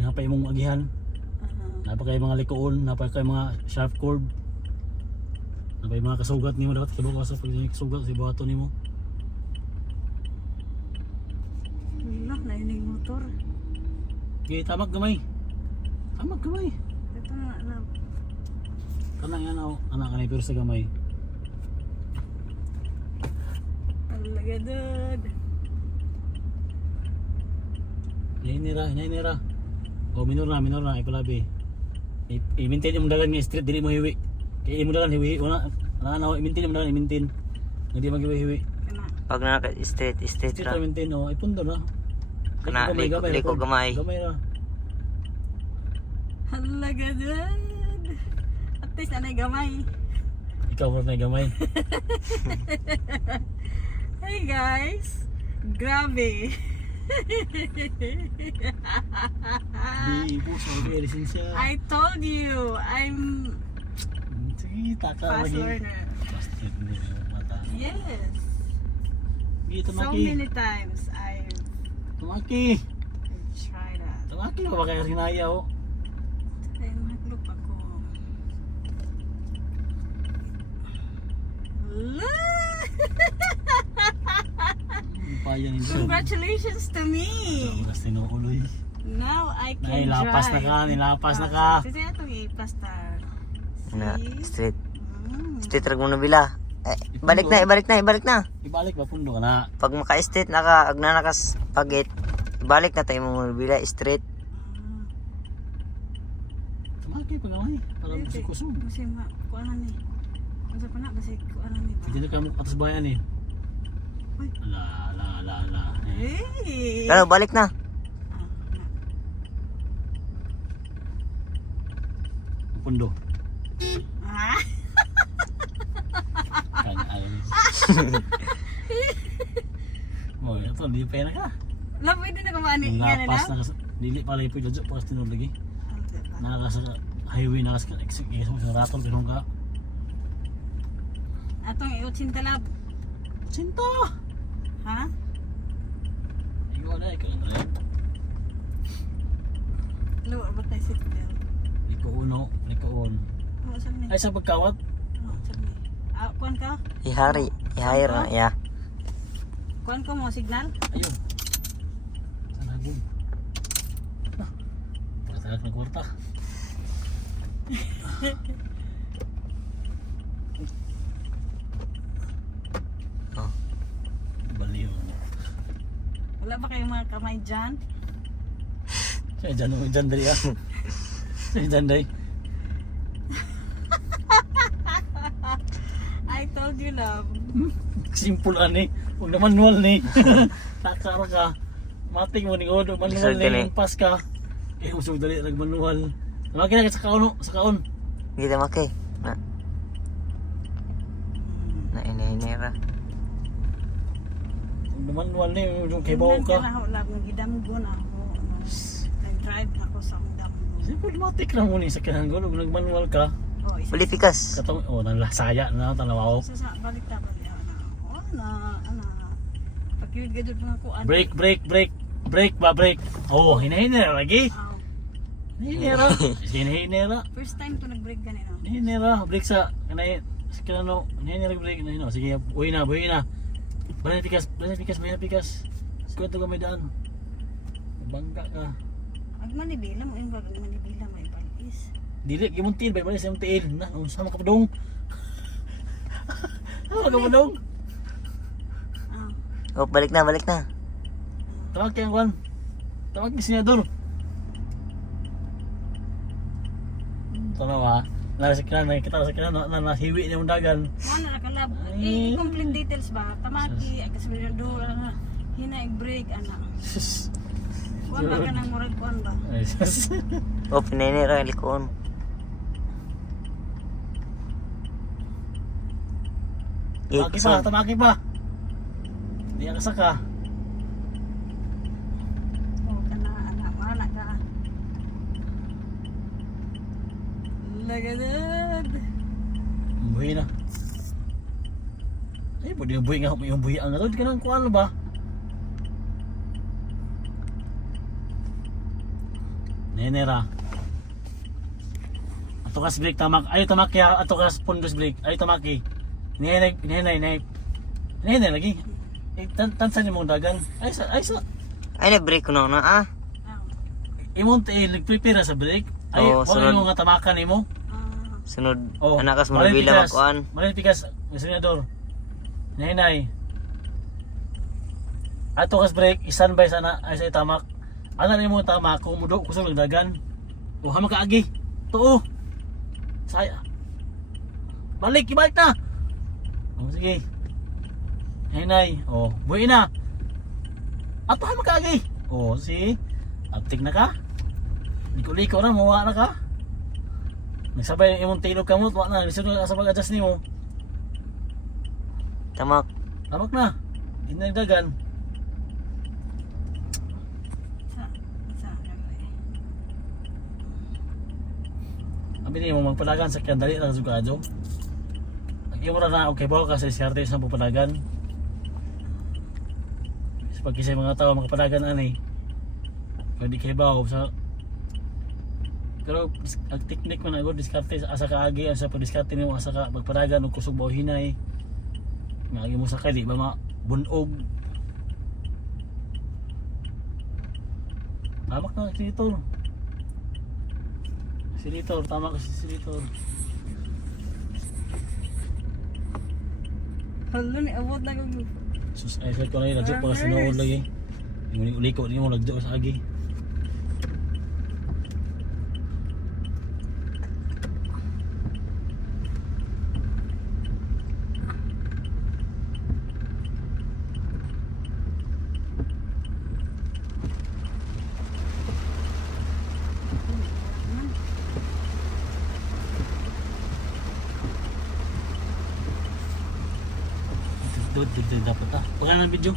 napay mong agihan. Napay kay mga likoon, napay kay mga sharp cord. Napay mga kasugat nimo dapat kaduha sa pag kasugat si buhaton nimo. Wala, naining motor. Gi tamak gamay. Tamak gamay. Ito na, alam. Kanang yan ako, anak kanay pero sa gamay. Alagadad. Hinahinira. O minor na, ikulabi. I-maintain yung dagan nga street, dili mo hiwi. Kaya mo dagan hiwi, wala i-maintain yung dagan, i-maintain. Hindi mag-hiwi. Kana. Pag na straight Street ra. na maintain, o, ipundo na. Kana liko gamay. Gamay na. Alagadad. At least anay gamay. Ikaw mo na gamay. Hey guys. Grabe. Di po, sorry, lisensya. I told you, I'm Sige, taka fast lagi. learner. Fast learner, mata. Yes. Sige, So tumaki. many times I Tumaki. tried that. Tumaki ka ba kaya rinaya, o? Ay, naglook ako. Payan yung Congratulations to me. Mas tinuuloy. Now I can Ay, lapas na ka, nilapas na ka. Kasi itong iplastar. Na See? straight. Mm. Straight ra mo na bila. Ibalik na. Ibalik ba, pundo ka na. Pag maka-straight naka agna nakas pagit. Ibalik na tayo mo bila straight. Tumaki pa gamay. Para Dili, si kusog. Kasi kuanan ni. Ano pa na kasi kuanan ni. Hindi na kamo atas bayan eh. Uy. Ala. Hey. Pero balik na. Pundo. Ah. Kanya alam. Mo, ito di pa na ka. La pwede na kumani nga na. Lapas na ka. Dili pala ipo dito pas tinul lagi. Naka sa highway na sa execution sa ratol pinong ka. Atong iutsin talab. Sinta. Ha? Ikaw na ikaw na. Lo, abot na seatbelt. Likoon. Oh, sabi ni. Ay sa pagkawat. Oh, sabi ni. Ah, kuan ka? Ihayar na, ya. Kuan ko mo signal? Ayun. Tanagod. Pagkatagak ng kwarta. Oh. Baliw. Wala ba kayong mga kamay dyan? Saya dyan dari ah. Saya dyan dari. I told you love. Simple ani. Huwag na manual ni. Takar ka. Matik mo ni Odo. Manual Isog ni. Pas ka. Eh usog dali. Nag-manual. Namagin na sa kaon. Sa kaon. Hindi na makay. Na inahiniira. Huwag na manual ni. Yung kibaw ka. Na wala ng gidamgo na ako. Nag-drive na ako sa damgo. Simple matik lang mo ni. Sa kinangol. Huwag nag-manual ka. Oh, isa. Polifikas. Katong. Oh nalasaya na. Tanawaw. Isa sa balik na. Oh, ana. Pag-yun gadod mga kuan. Break. Break ba break? Oh hinahinira lagi. Oh, Hinahinira. Hinahinira. first time to nag-break ganito. Hinahinira. Break sa. Kanay. Sa kinano. Hinahinira break. Hinahinira. Sige. Buhay na. Banay pikas. Kwento ka may daan. Bangga ka. Agmanibila mo yung agmanibila may balis. Dili, gimuntin. Bay sa MTL. Na, sama ka pa dong. Sama ka pa dong. Ah, Oh, balik na. Tawag kayang kwan. Tawag kay senador. Tanaw ha. Nakita sa kinan. Nahiwi niya yung dagan. ano nakalab? Ay. I-complete details ba? Tamaki, ay kasi do hina i-break ana. Kuan ba ka nang murag kuan ba? Ay, sus. Oh, pinahiniira yung likoon. Tamaki pa. Hindi ka saka. Oh, kana ana ka. Lagadad. Buhay na. Ay, pwede yung buhay nga. Yung buhay ang ito. Di ka nang kuhan ba? Nenera. Ato kas break tamak. Ayo tamak ya. Ato kas pundos break. Ayo tamaki. Nenay. Lagi. Tansan yung mga dagan. Ay sa. Ay, nag-break ko na Ah, Imong prepare sa break. Ay, Oo, wala sunod. yung nga tamakan nimo. Sunod, Oh, anak kas manubila magkuhan. Malitikas, senador. Nenay. Ato kas break, isan by sana ay sa tamak. Ana nimo tamak kung mudo kusog lang dagan. O hama ka agi. Tuo. Saya. Balik na. Oh, sige. Nenay. Oh, buhay na. Ato hama ka agi. Oh, si. Aktik na ka. Liko-liko na, mawa na ka. Nagsabay yung imong tilog kamot, wala na. Lisunod na sa pag-adjust nimo. Tamak. Tamak na. Inagdagan. sa Abi niyo magpadagan sa kandali lang sugado. Ang imo na okay ba kasi siarte sa pupadagan. Sa pagkisay mga tao magpadagan ani. Pwede kay bawo sa pero ang technique man agad diskarte asa ka agi asa pa diskarte nimo asa ka magpadagan og kusog baw hinay. Nga agi mo sakay di ba bunog. Tamak na silitor. Silitor, tama kasi silitor. Hala ni abot na kag Sus, ay ko na yun, nagsup pa kasi noon lagi. Yung uliko niyo nagdo sa agi. Dapat ah. Pagka ng video.